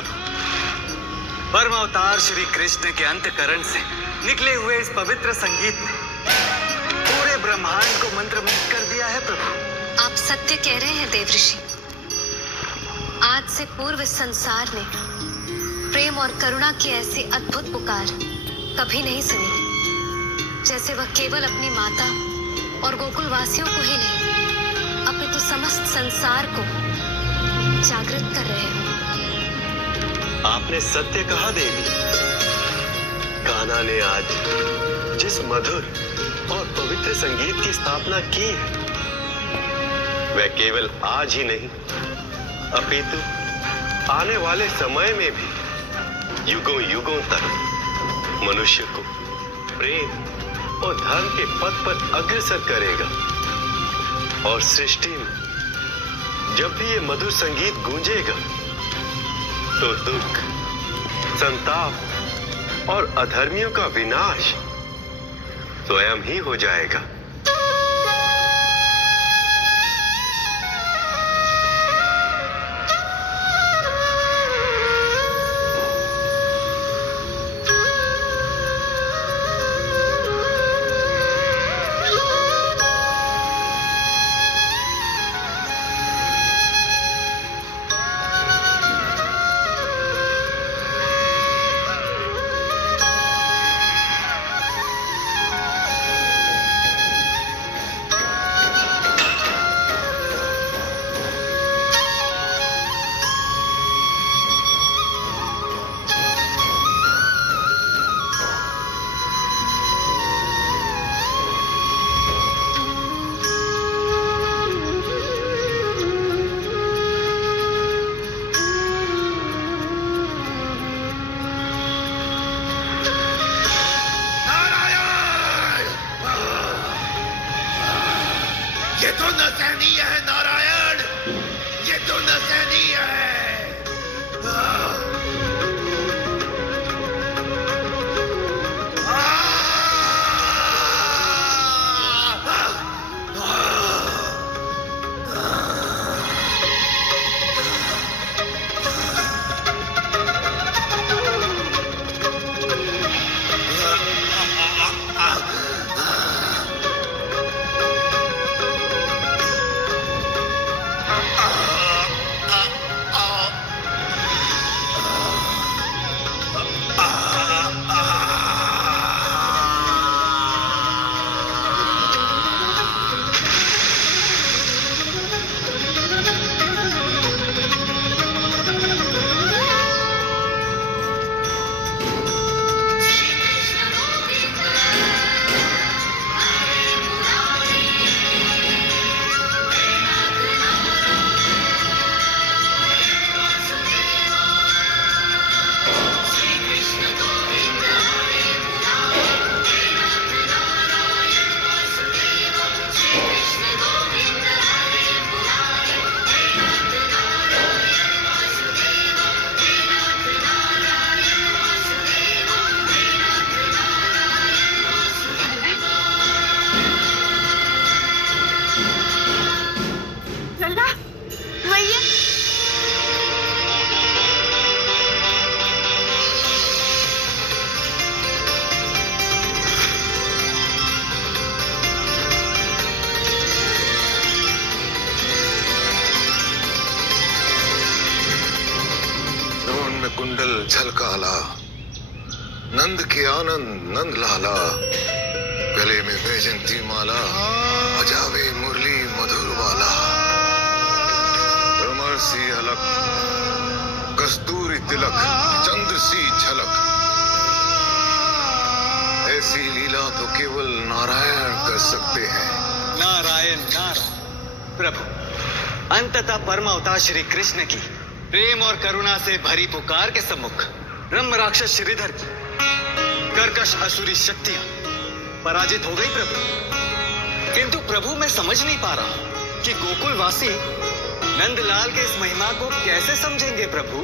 प्रभु, परम अवतार श्री कृष्ण के अंतकरण से निकले हुए इस पवित्र संगीत ने पूरे ब्रह्मांड को मंत्रमुग्ध कर दिया है प्रभु। आप सत्य कह रहे हैं देवऋषि। आज से पूर्व संसार ने प्रेम और करुणा की ऐसी अद्भुत पुकार कभी नहीं सुनी, जैसे वह केवल अपनी माता और गोकुल वासियों को ही नहीं, अपितु समस्त संसार को जागृत कर रहे हो। आपने सत्य कहा देवी। कान्हा ने आज जिस मधुर और पवित्र संगीत की स्थापना की है, वह केवल आज ही नहीं अपितु आने वाले समय में भी युगों युगों तक मनुष्य को प्रेम और धर्म के पथ पर अग्रसर करेगा। और सृष्टि में जब भी ये मधुर संगीत गूंजेगा तो दुख, संताप और अधर्मियों का विनाश स्वयं ही हो जाएगा। ये तो नसहनीय है नारायण, ये तो नसहनीय है। कुंडल झलकाला, नंद के आनंद नंद लाला, गले में वैजंती माला, बजावे मुरली मधुर वाला। कमर सी हलक, कस्तूरी तिलक, चंद्र सी झलक, ऐसी लीला तो केवल नारायण कर सकते हैं। नारायण नारायण प्रभु, अंततः परम अवतार श्री कृष्ण की प्रेम और करुणा से भरी पुकार के सम्मुख ब्रह्म राक्षस श्रीधर की कर्कश असुरी शक्तियां पराजित हो गई प्रभु। किंतु प्रभु मैं समझ नहीं पा रहा हूं कि गोकुलवासी नंदलाल के इस महिमा को कैसे समझेंगे प्रभु।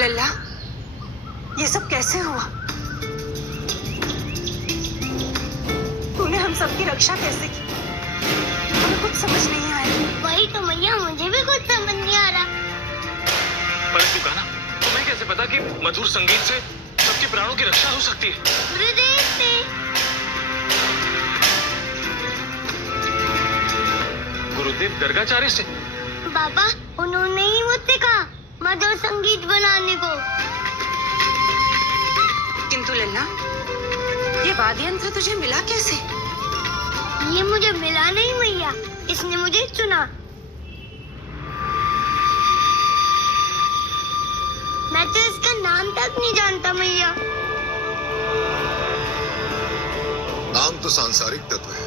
लल्ला, ये सब कैसे हुआ? तूने हम सबकी रक्षा कैसे की? हमें कुछ समझ नहीं आया। वही तो मैया, मुझे भी कुछ समझ नहीं आ रहा। कैसे पता कि मधुर संगीत से सबके प्राणों की रक्षा हो सकती है? गुरुदेव से। गुरुदेव गर्गाचार्य से? बाबा, उन्होंने ही मुझसे कहा मधुर संगीत बनाने को। किंतु लल्ला, ये वाद्य यंत्र तुझे मिला कैसे? ये मुझे मिला नहीं मैया, इसने मुझे चुना। मैं तो इसका नाम तक नहीं जानता मैया। नाम तो सांसारिक तत्व है।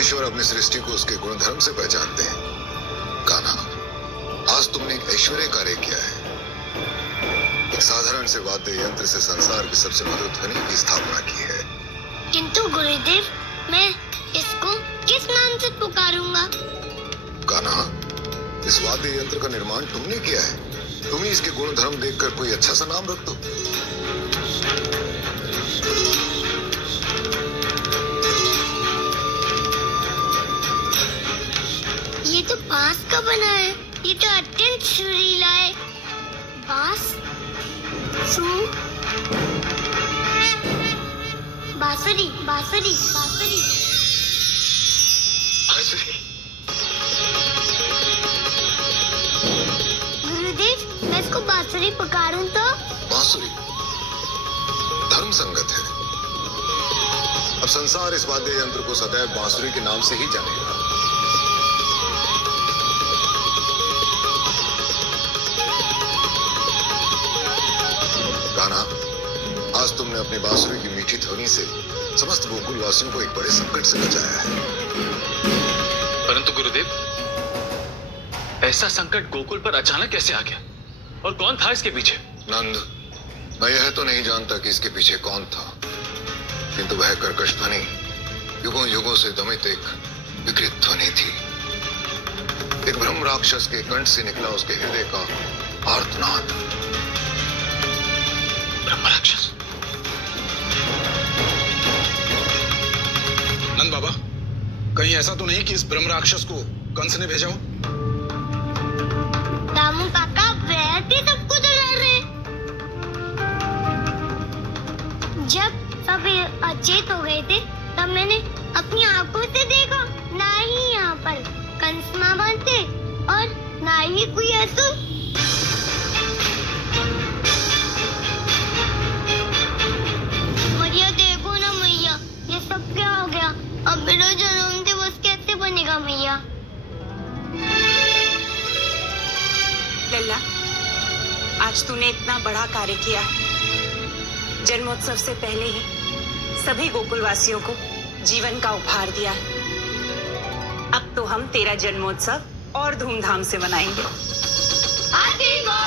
ईश्वर अपनी सृष्टि को उसके गुणधर्म से पहचानते हैं। कान्हा, आज तुमने एक ऐश्वर्य कार्य किया है। एक साधारण से वाद्य यंत्र से संसार की सबसे मधुर ध्वनि की स्थापना की है। किंतु गुरुदेव, मैं इसको किस नाम से पुकारूंगा? कान्हा, इस वाद्य यंत्र का निर्माण तुमने किया है। तुम ही इसके गुण धर्म देखकर कोई अच्छा सा नाम रख दो। ये तो बांस का बना है। ये तो अत्यंत सुरीला है। बांस, बांसुरी, बांसुरी, बांसुरी। गुरुदेव, मैं इसको बांसुरी पुकारूं तो? बांसुरी धर्म संगत है। अब संसार इस वाद्य यंत्र को सदैव बांसुरी के नाम से ही जानेगा। कान्हा, आज तुमने अपनी बांसुरी की मीठी ध्वनि से समस्त गोकुल वासियों को एक बड़े संकट से बचाया है। परंतु गुरुदेव, ऐसा संकट गोकुल पर अचानक कैसे आ गया? और कौन था इसके पीछे? नंद, मैं यह तो नहीं जानता कि इसके पीछे कौन था, किंतु वह कर्कश ध्वनि युगों युगों से दमित एक विकृत ध्वनि थी। एक ब्रह्म राक्षस के कंठ से निकला उसके हृदय का आर्तनाद। ब्रह्म राक्षस? नंद बाबा, कहीं ऐसा तो नहीं कि इस ब्रह्म राक्षस को कंस ने भेजा हो? दामू काका वैसे सबको डरा रहे। जब सब अचेत हो गए थे, तब मैंने अपनी आंखों से देखा, ना ही यहाँ पर कंस मामा थे और ना ही कोई असुर। मैया देखो ना मैया, ये सब क्या हो गया? अब मेरा जन्म दिवस कैसे बनेगा मैया? लल्ला, आज तूने इतना बड़ा कार्य किया है। जन्मोत्सव से पहले ही सभी गोकुलवासियों को जीवन का उपहार दिया है। अब तो हम तेरा जन्मोत्सव और धूमधाम से मनाएंगे। Happy birthday!